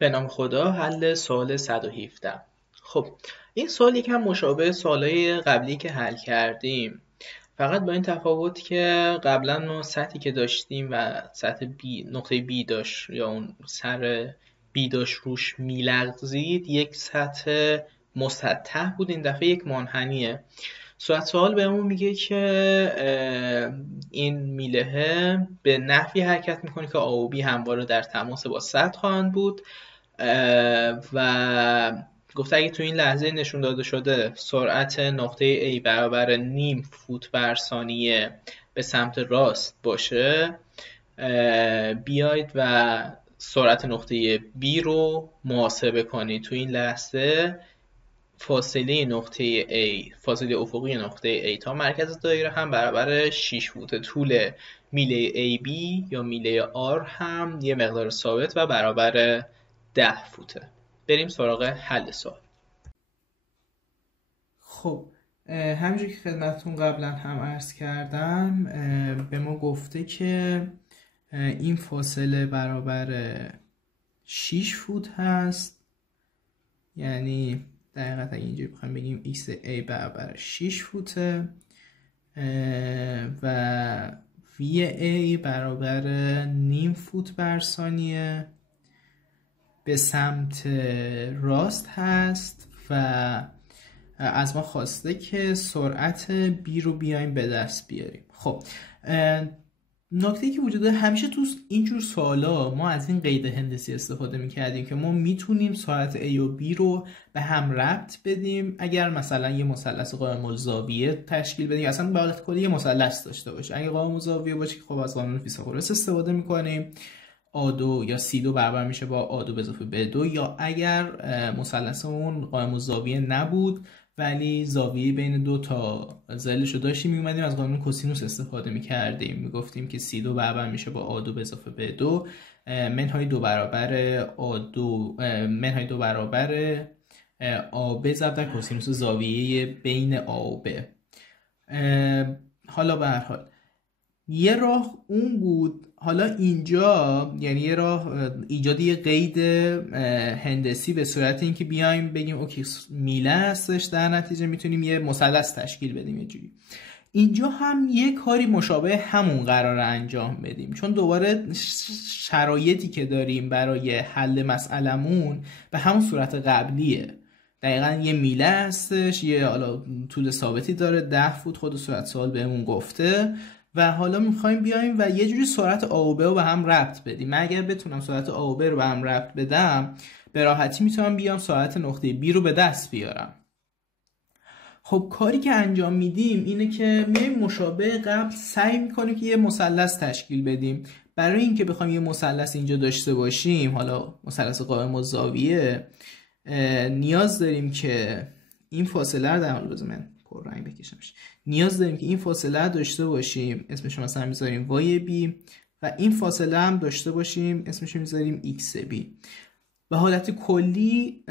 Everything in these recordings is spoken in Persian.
به نام خدا. حل سوال 117. خب این سوال یکم مشابه سوالای قبلی که حل کردیم، فقط با این تفاوت که قبلا ما سطحی که داشتیم و سطح B، نقطه B داشت یا اون سر B داشت روش میلغزید، یک سطح مسطح بود. این دفعه یک منحنیه. صورت سوال بهمون میگه که این میلهه به نحوی حرکت میکنه که آ و بی همواره در تماس با سطح خواهند بود و گفته اگه تو این لحظه نشون داده شده سرعت نقطه A برابر نیم فوت بر ثانیه به سمت راست باشه، بیاید و سرعت نقطه B رو محاسبه کنید. تو این لحظه فاصله نقطه A، فاصله افقی نقطه A تا مرکز دایره هم برابر 6 فوته. طول میله AB یا میله R هم یه مقدار ثابت و برابر 10 فوته. بریم سراغ حل سوال. خب همونجور که خدمتتون قبلا هم عرض کردم، به ما گفته که این فاصله برابر 6 فوت هست، یعنی دقیقاً اگه اینجوری بخوایم بگیم XA برابر 6 فوته و VA برابر نیم فوت بر ثانیه به سمت راست هست و از ما خواسته که سرعت B رو بیایم به دست بیاریم. خب نکته‌ای که وجود داره، همیشه تو اینجور سوالا ما از این قید هندسی استفاده میکردیم که ما میتونیم سرعت A و B رو به هم ربط بدیم. اگر مثلا یه مثلث قائم الزاویه تشکیل بدیم، اصلا به حالت کلی یه مثلث داشته باشه، اگه قائم الزاویه باشه که خب از قانون فیثاغورس استفاده میکنیم، A2 یا C2 برابر میشه با A2 به اضافه B2. یا اگر مثلثمون قائم الزاویه نبود ولی زاویه بین دو تا ضلعش رو داشتیم، میومدیم از قانون کوسینوس استفاده میکردیم، میگفتیم که C2 برابر میشه با A2 به اضافه B2 منهای 2 برابر A2 منهای 2 برابر AB ضرب در کوسینوس زاویه بین A و B. حالا به هر حال یه راه اون بود. حالا اینجا یعنی یه راه ایجاد یه قید هندسی به صورت اینکه بیایم بگیم اوکی میله هستش، در نتیجه میتونیم یه مثلث تشکیل بدیم یه جوری. اینجا هم یه کاری مشابه همون قراره انجام بدیم، چون دوباره شرایطی که داریم برای حل مسئلمون به همون صورت قبلیه. دقیقا یه میله هستش، یه حالا طول ثابتی داره 10 فوت، خود صورت سوال بهمون گفته، و حالا میخوایم بیایم و یه جوری سرعت A و B رو به هم ربط بدیم. من اگر بتونم سرعت A و B رو به هم ربط بدم، به راحتی میتونم بیام سرعت نقطه B رو به دست بیارم. خب کاری که انجام میدیم اینه که میایم مشابه قبل سعی میکنیم که یه مثلث تشکیل بدیم. برای اینکه بخوایم یه مثلث اینجا داشته باشیم، حالا مثلث قائم الزاویه، نیاز داریم که این فاصله رو در حال من پررنگ بکشمش، نیاز داریم که این فاصله داشته باشیم، اسمش رو مثلا میذاریم YB، و این فاصله هم داشته باشیم، اسمش رو میذاریم XB. به حالت کلی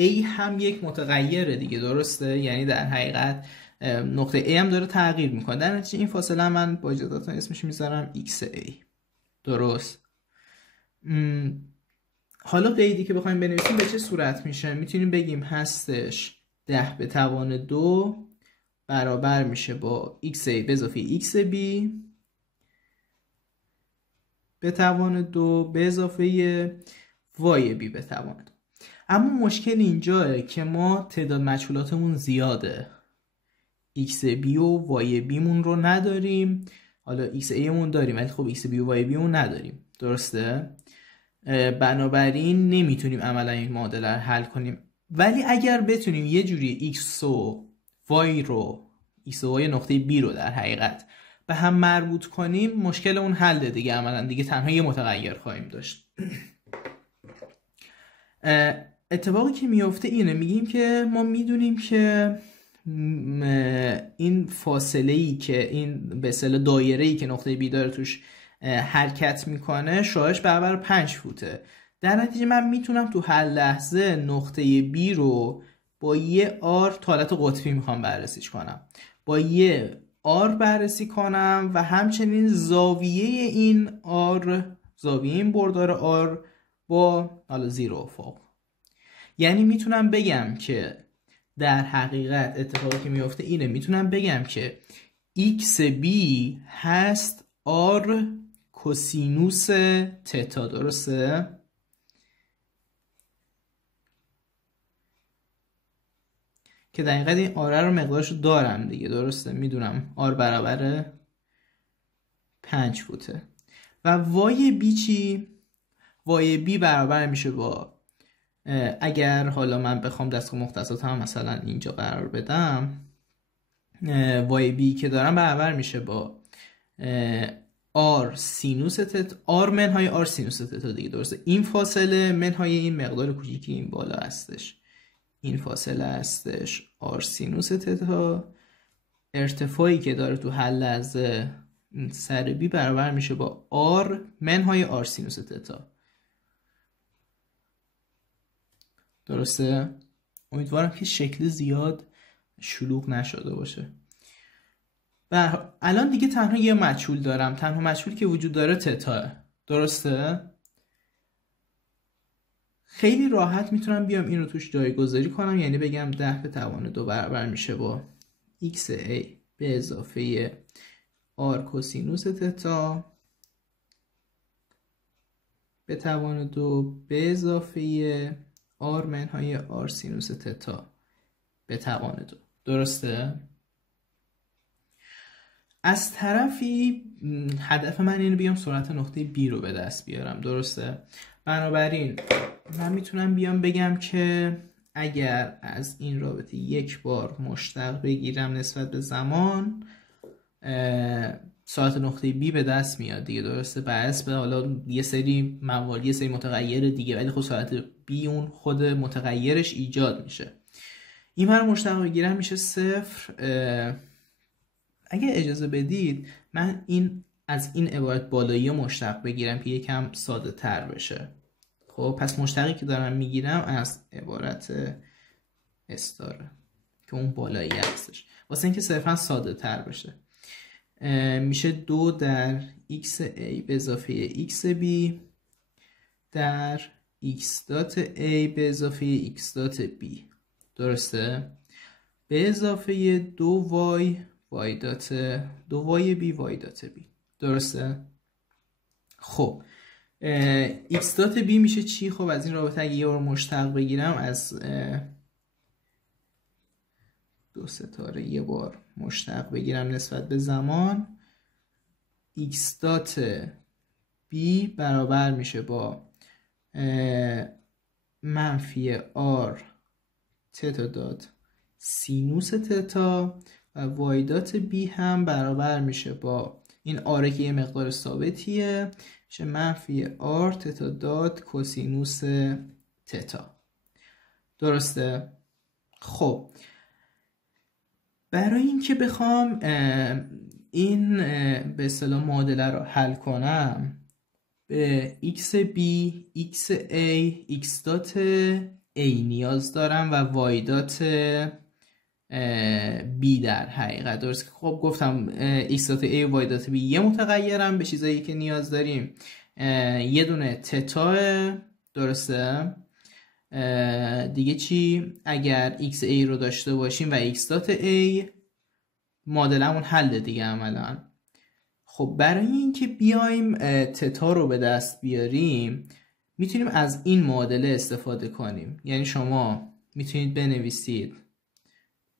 A هم یک متغیره دیگه، درسته؟ یعنی در حقیقت نقطه A هم داره تغییر میکنه. در نتیجه این فاصله من با اجازهتون اسمش رو میذارم XA. درست؟ حالا قیدی که بخوایم بنویسیم به چه صورت میشه؟ میتونیم بگیم هستش 10 به توان 2 برابر میشه با XA به اضافه XB به توان 2 به اضافه YB به توان 2. اما مشکل اینجاه که ما تعداد مجهولاتمون زیاده، XB و YB مون رو نداریم. حالا XA مون داریم ولی خب XB و YB مون نداریم، درسته؟ بنابراین نمیتونیم عملا این معادله رو حل کنیم. ولی اگر بتونیم یه جوری X و Y رو، X و Y نقطه B رو در حقیقت به هم مربوط کنیم، مشکل اون حل دیگه. عملا دیگه تنها یه متغیر خواهیم داشت. اتفاقی که میفته اینه، میگیم که ما میدونیم که این فاصله‌ای که این به اصطلاح دایره‌ای که نقطه B داره توش حرکت میکنه شاهش برابر 5 فوته. در نتیجه من میتونم تو هر لحظه نقطه B رو با یه R تا حالت قطبی میخوام بررسیش کنم، با یه R بررسی کنم و همچنین زاویه این R، زاویه این بردار R با حالا زیر افق. یعنی میتونم بگم که در حقیقت اتفاقی که میفته اینه، میتونم بگم که ایکس بی هست آر کوسینوس تتا، درسته؟ که دقیقا این آره رو مقدارشو دارم دیگه، درسته؟ میدونم آر برابر 5 فوته. و وای بی چی؟ وای بی برابر میشه با، اگر حالا من بخوام دستگاه مختصات هم مثلا اینجا قرار بدم، وای بی که دارم برابر میشه با آر سینوس تتا، آر منهای آر سینوس تتا دیگه، درسته؟ این فاصله منهای این مقدار کوچیکی این بالا هستش، این فاصله هستش آر سینوس تتا. ارتفاعی که داره تو هر لحظه سر بی برابر میشه با آر منهای آر سینوس تتا، درسته؟ امیدوارم که شکل زیاد شلوغ نشده باشه. و الان دیگه تنها یه مجهول دارم، تنها مجهولی که وجود داره تتاه، درسته؟ خیلی راحت میتونم بیام این رو توش جایگذاری کنم، یعنی بگم 10 به توان 2 برابر میشه با ایکس ای به اضافه آر کوسینوس تتا به توان 2 به اضافه آر منهای آر سینوس تتا به توان 2، درسته؟ از طرفی هدف من اینه بیام سرعت نقطه بی رو به دست بیارم، درسته؟ بنابراین من میتونم بیام بگم که اگر از این رابطه یک بار مشتق بگیرم نسبت به زمان، سرعت نقطه بی به دست میاد دیگه، درسته؟ بس به حالا یه سری موارد، یه سری متغیر دیگه، ولی خب سرعت بی اون خود متغیرش ایجاد میشه. این من مشتق بگیرم میشه 0. اگه اجازه بدید من از این عبارت بالایی مشتق بگیرم که یکم ساده تر بشه. خب پس مشتقی که دارم میگیرم از عبارت استاره که اون بالایی هستش، واسه اینکه صرفا ساده تر بشه. میشه 2 در x a به اضافه x b در x دات a به اضافه x دات b، درسته؟ به اضافه 2y y دات 2y b y دات b، درسته؟ خب x دات b میشه چی؟ خب از این رابطه اگه یه بار مشتق بگیرم، از 2 ستاره یه بار مشتق بگیرم نسبت به زمان، x دات b برابر میشه با منفی r تتا دات سینوس تتا و وای دات بی هم برابر میشه با این آره که یه مقدار ثابتیه، میشه منفی آر تتا دات کوسینوس تتا، درسته؟ خب برای اینکه بخوام این به اصطلاح معادله رو حل کنم، به xb xa x دات a نیاز دارم و y دات b در حقیقت، درست که خب گفتم x دات a و y دات b یه متغیرم، به چیزایی که نیاز داریم یه دونه تتا، درسته؟ دیگه چی؟ اگر xa رو داشته باشیم و x دات a معادلمون حل دیگه عملا. خب برای اینکه بیایم تتا رو به دست بیاریم میتونیم از این معادله استفاده کنیم، یعنی شما میتونید بنویسید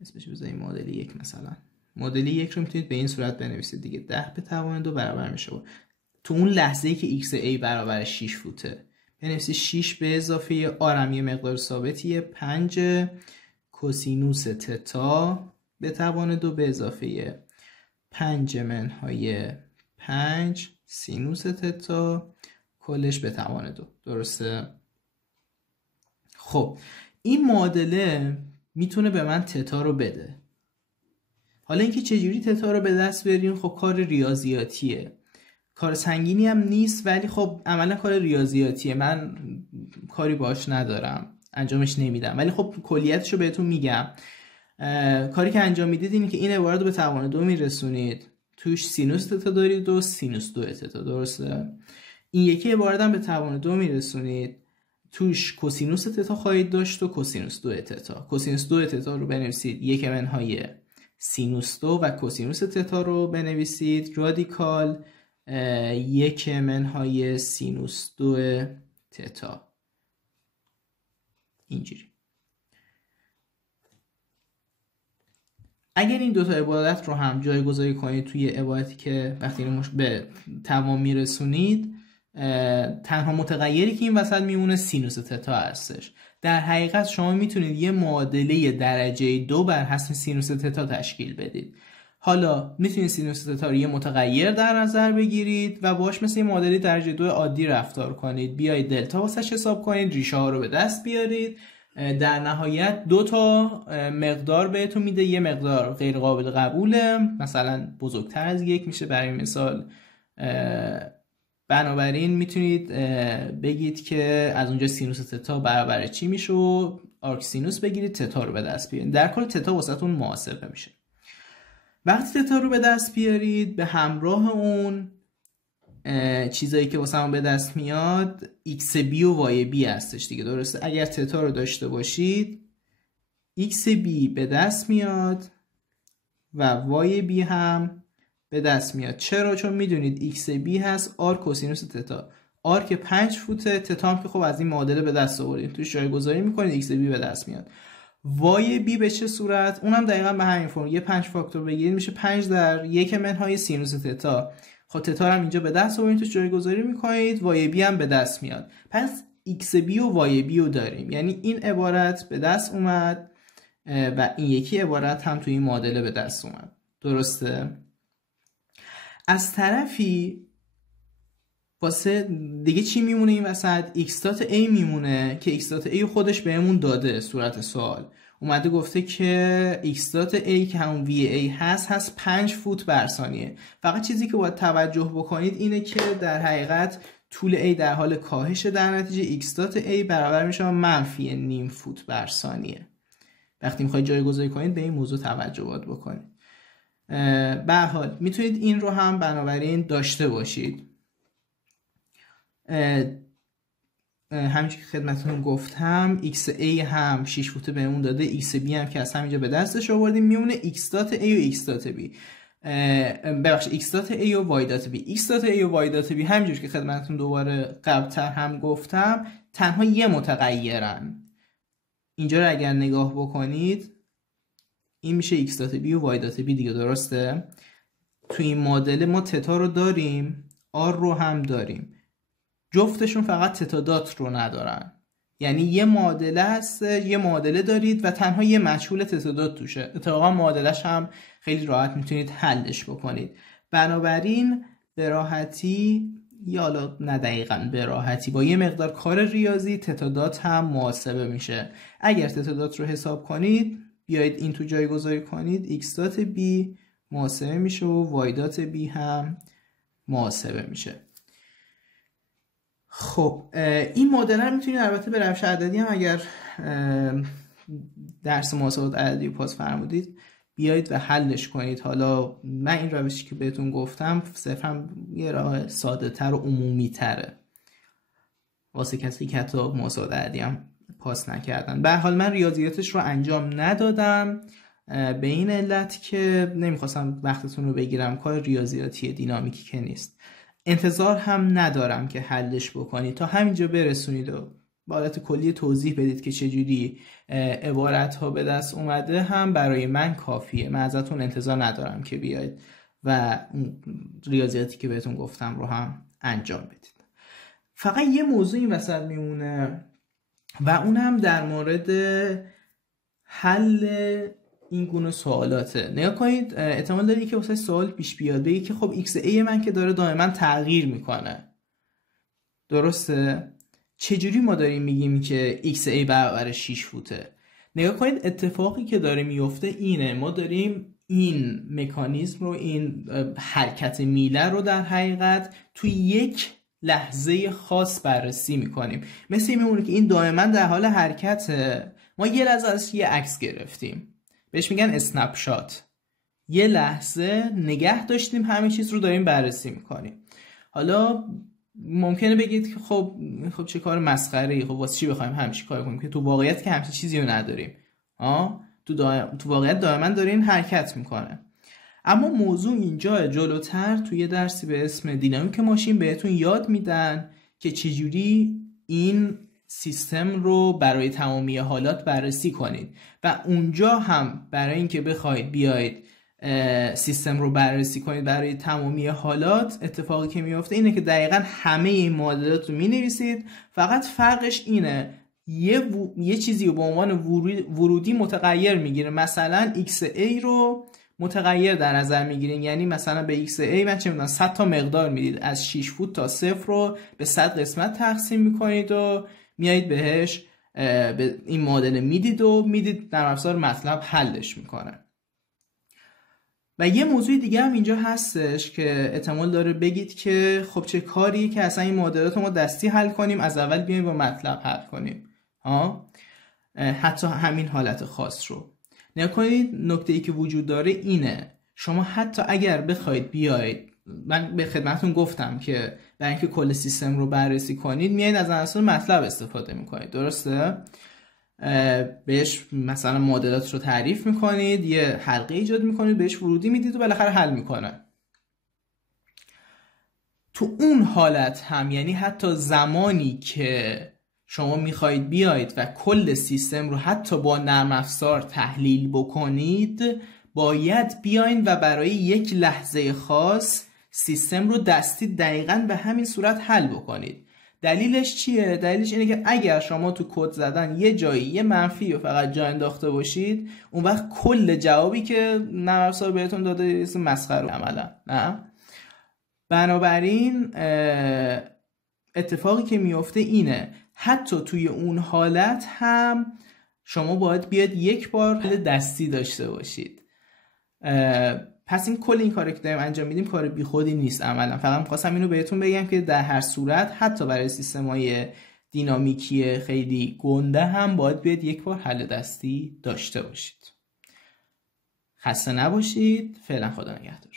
اسمش بذاریم معادله 1 مثلا، معادله 1 رو میتونید به این صورت بنویسید دیگه، 10 به توان 2 برابر میشه تو اون لحظه‌ای که xa برابر 6 فوته بنویسید 6 به اضافه آرم یه مقدار ثابتیه 5 کوسینوس تتا به توان 2 به اضافه 5 منهای 5 سینوس تتا کلش به توان 2، درسته؟ خب این معادله میتونه به من تتا رو بده. حالا اینکه چجوری تتا رو به دست بیاریم، خب کار ریاضیاتیه، کار سنگینی هم نیست، ولی خب عملا کار ریاضیاتیه، من کاری باش ندارم، انجامش نمیدم، ولی خب کلیتش رو بهتون میگم. کاری که انجام میدید اینه که این عبارت رو به توان 2 میرسونید، توش سینوس تتا دارید و سینوس 2 تتا، درسته؟ این یکی عبارت هم به توان 2 میرسونید، توش کوسینوس تتا خواهید داشت و کوسینوس 2 تتا. کوسینوس 2 تتا رو بنویسید 1 منهای سینوس 2 و کوسینوس تتا رو بنویسید رادیکال 1 منهای سینوس 2 تتا. اینجوری. اگر این دوتا عبارت رو هم جایگذاری کنید توی عبارتی که وقتی به توان میرسونید، تنها متغیری که این وسط میمونه سینوس تتا هستش. در حقیقت شما میتونید یه معادله درجه 2 بر حسب سینوس تتا تشکیل بدید. حالا میتونید سینوس تتا رو یه متغیر در نظر بگیرید و باش مثل یه معادله درجه 2 عادی رفتار کنید، بیایید دلتا واسش حساب کنید، ریشه ها رو به دست بیارید. در نهایت 2 تا مقدار بهتون میده، یه مقدار غیر قابل قبوله، مثلا بزرگتر از 1 میشه برای مثال. بنابراین میتونید بگید که از اونجا سینوس تتا برابر چی میشه و آرک سینوس بگیرید، تتا رو به دست بیارید. در کل تتا واسهتون محاسبه میشه. وقتی تتا رو به دست بیارید، به همراه اون چیزایی که واسه هم به دست میاد ایکس بی و وای بی هستش دیگه، درسته؟ اگر تتا رو داشته باشید ایکس بی به دست میاد و وای بی هم به دست میاد. چرا؟ چون میدونید ایکس بی هست آر کوسینوس تتا. آر که 5 فوته، تتا هم که خب از این معادله به دست آوردیم، توش جایگذاری میکنید ایکس بی به دست میاد. وای بی به چه صورت؟ اونم دقیقاً به همین فرم، یه 5 فاکتور بگیرید میشه 5 در 1 منهای سینوس تتا. خب تتا هم اینجا به دست آورید، توش جایگذاری میکنید، وای بی هم به دست میاد. پس ایکس بی و وای بی رو داریم، یعنی این عبارت به دست اومد و این یکی عبارت هم توی این معادله به دست اومد، درسته؟ از طرفی واسه دیگه چی میمونه این وسط؟ x دات a میمونه که x دات a خودش بهمون داده صورت سوال. اومده گفته که x دات a که همون va هست 5 فوت بر ثانیه. فقط چیزی که باید توجه بکنید اینه که در حقیقت طول a در حال کاهشه، در نتیجه x دات a برابر میشه منفی نیم فوت بر ثانیه. وقتی میخواید جایگذاری کنید به این موضوع توجه باید بکنید. به هر حال میتونید این رو هم بنابراین داشته باشید. همینجور که خدمتتون گفتم XA هم 6 فوته بهمون داده، XB هم که از همینجا به دستش آوردیم، میمونه X دات A و X دات B. ببخشید X دات A و Y دات B. X دات A و Y دات B همینجور که خدمتتون دوباره قبلتر هم گفتم تنها یه متغیرن. اینجا رو اگر نگاه بکنید این میشه X دات B و Y دات B دیگه، درسته؟ تو این معادله ما تتا رو داریم، R رو هم داریم، جفتشون فقط تتا دات رو ندارن. یعنی یه معادله هست، یه معادله دارید و تنها یه مجهول تتا دات توشه. اتفاقا معادلش هم خیلی راحت میتونید حلش بکنید. بنابراین به راحتی، یا حالا نه دقیقاً به راحتی، با یه مقدار کار ریاضی تتا دات هم محاسبه میشه. اگر تتا دات رو حساب کنید، بیایید این تو جایگذاری کنید، x دات b محاسبه میشه و y دات b هم محاسبه میشه. خب این معادله رو میتونید البته به روش عددی هم اگر درس محاسبات عددی پاس فرمودید بیایید و حلش کنید. حالا من این روشی که بهتون گفتم صرفا یه راه ساده تر و عمومی تره واسه کسی که حتی محاسبات عددی هم پاس نکردن. به هر حال من ریاضیاتش رو انجام ندادم به این علت که نمیخواستم وقتتون رو بگیرم، کار ریاضیاتی دینامیکی که نیست. انتظار هم ندارم که حلش بکنید، تا همینجا برسونید و به حالت کلی توضیح بدید که چجوری عبارت ها به دست اومده هم برای من کافیه. من ازتون انتظار ندارم که بیاید و ریاضیاتی که بهتون گفتم رو هم انجام بدید. فقط یه موضوع این وسط میمونه و اونم در مورد حل این گونه سوالاته. نگاه کنید، احتمال داری که واسه سوال پیش بیاد بگی که خب ایکس ای من که داره دائما تغییر میکنه، درسته؟ چجوری ما داریم میگیم که ایکس ای برابر 6 فوته؟ نگاه کنید اتفاقی که داره میفته اینه، ما داریم این مکانیزم رو، این حرکت میله رو در حقیقت توی یک لحظه خاص بررسی میکنیم. مثل این میمونه که این دائما در حال حرکته، ما یه لحظه ازش یه عکس گرفتیم، بهش میگن اسنپ شات. یه لحظه نگه داشتیم همه چیز رو داریم بررسی میکنیم. حالا ممکنه بگید که خب چه کار مسخره‌ای، خب واسه چی بخوایم همچین کار کنیم که تو واقعیت که همچین چیزی رو نداریم. تو واقعیت دائما دارین حرکت میکنه. اما موضوع اینجا جلوتر توی درسی به اسم دینامیک ماشین بهتون یاد میدن که چجوری این سیستم رو برای تمامی حالات بررسی کنید و اونجا هم برای اینکه بخواید بیاید سیستم رو بررسی کنید برای تمامی حالات، اتفاقی که میفته اینه که دقیقاً همه این معادلات رو مینویسید، فقط فرقش اینه یه چیزی رو به عنوان ورودی متغیر میگیره. مثلا XA رو متغیر در نظر میگیرین، یعنی مثلا به XA من چه میدونم 100 تا مقدار میدید، از 6 فوت تا 0 رو به 100 قسمت تقسیم میکنید و میایید بهش به این معادله میدید و میدید در افزار مطلب حلش میکنه. و یه موضوع دیگه هم اینجا هستش که احتمال داره بگید که خب چه کاری که اصلا این معادلات رو ما دستی حل کنیم، از اول بیایم با مطلب حل کنیم. حتی همین حالت خاص رو نکنید. نکته‌ای که وجود داره اینه، شما حتی اگر بخواید بیاید، من به خدمتتون گفتم که برای اینکه کل سیستم رو بررسی کنید میایید از عناصر مطلب استفاده میکنید، درسته؟ بهش مثلا معادلات رو تعریف میکنید، یه حلقه ایجاد میکنید، بهش ورودی میدید و بالاخره حل میکنه. تو اون حالت هم، یعنی حتی زمانی که شما میخواید بیاید و کل سیستم رو حتی با نرم افزار تحلیل بکنید، باید بیاین و برای یک لحظه خاص سیستم رو دستی دقیقاً به همین صورت حل بکنید. دلیلش چیه؟ دلیلش اینه که اگر شما تو کد زدن یه جایی یه منفی رو فقط جا انداخته باشید، اون وقت کل جوابی که نرم افزار بهتون داده اسم مسخره عملا. نه؟ بنابراین اتفاقی که میفته اینه حتی توی اون حالت هم شما باید بیاد یک بار دستی داشته باشید. پس این کل این کاری که داریم انجام میدیم کار بیخودی نیست عملا. فقط می‌خواستم اینو بهتون بگم که در هر صورت حتی برای سیستم‌های دینامیکی خیلی گنده هم باید بیاد یک بار حل دستی داشته باشید. خسته نباشید. فعلا خدا نگهدار.